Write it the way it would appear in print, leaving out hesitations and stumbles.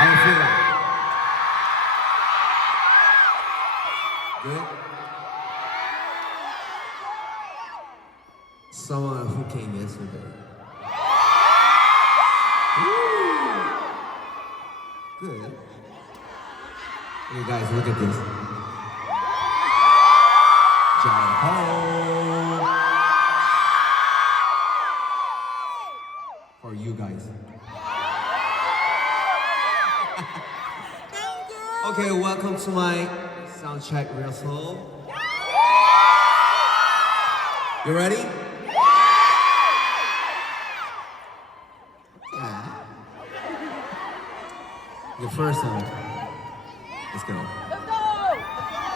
How you feel? Good? Someone who came yesterday. Woo! Good. Hey guys, look at this. Jai Ho! For you guys. Okay, welcome to my sound check rehearsal. You ready? Yeah. The first song. Let's go.